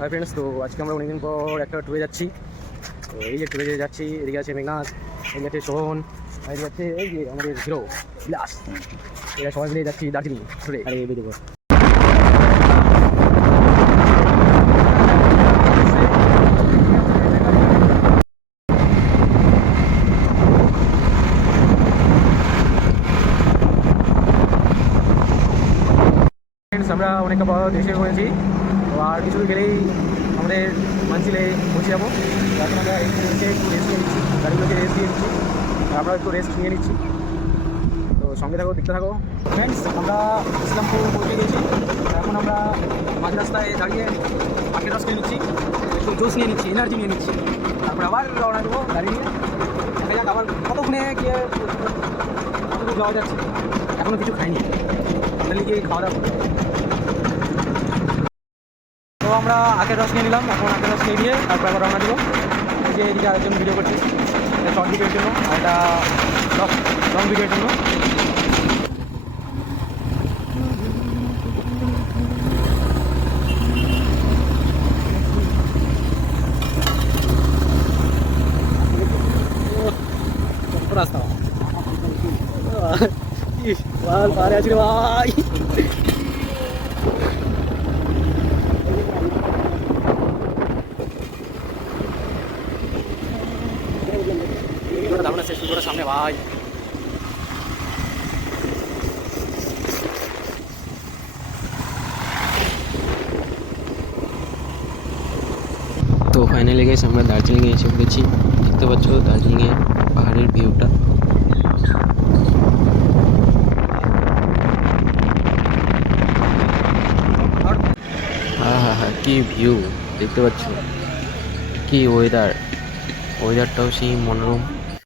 Hi friends, তো আজকে আমরা অনেকদিন পর একটা ট্যুরে যাচ্ছি। তো এই যে ট্যুরে যাচ্ছি, এদিকে আছে মেঘনাথ, এই আছে শোভন, আর এদিকে আছে এই যে আমাদের হিরো বিলাস। এরা সবাই মিলে যাচ্ছি দার্জিলিং ট্যুরে। আরে এই দেখো, ফ্রেন্ডস আমরা অনেকটা পর এসে হয়েছি। তো আর কিছু গেলেই আমাদের মানচিলে পৌঁছে যাবো। তো এখন আমরা একটু রেস্ট নিয়ে নিচ্ছি, গাড়িগুলোকে রেস্ট দিয়ে নিচ্ছি, আর আমরা একটু রেস্ট নিয়ে নিচ্ছি। তো সঙ্গে থাকো, দেখতে থাকো। ফ্রেন্ডস, আমরা ইসলামপুর পৌঁছে গেছি। এখন আমরা মাঝ রাস্তায় দাঁড়িয়ে আখের রস নিয়ে নিচ্ছি, একটু জুস নিয়ে নিচ্ছি, এনার্জি নিয়ে নিচ্ছি। তারপরে আবার রওনা দেবো গাড়ি নিয়ে। দেখা যাক আবার কতক্ষণে গিয়ে যাওয়া যাচ্ছে। এখনও কিছু খাইনি, হোটেলে গিয়ে খাওয়া দাওয়া করবো। তো আমরা আখের রস নিয়ে নিলাম, এখন আখের রস নিয়ে নিয়ে তারপর আবার রওনা দেবো। এই যে এদিকে আরেকজন ভিডিও করছি, এটা শর্ট ভিডিওর জন্য, আর এটা লং ভিডিওর জন্য। রাস্তা পারে আছি রে ভাই। দারুণ আছে সুন্দর সামনে ভাই। তো ফাইনালি গাইস আমরা দার্জিলিংয়ে এসে পড়েছি। দেখতে পাচ্ছ দার্জিলিংয়ের পাহাড়ের ভিউটা। হ্যাঁ হ্যাঁ হ্যাঁ, কি ভিউ দেখতে পাচ্ছ, কি ওয়েদারটাও সেই মনোরম।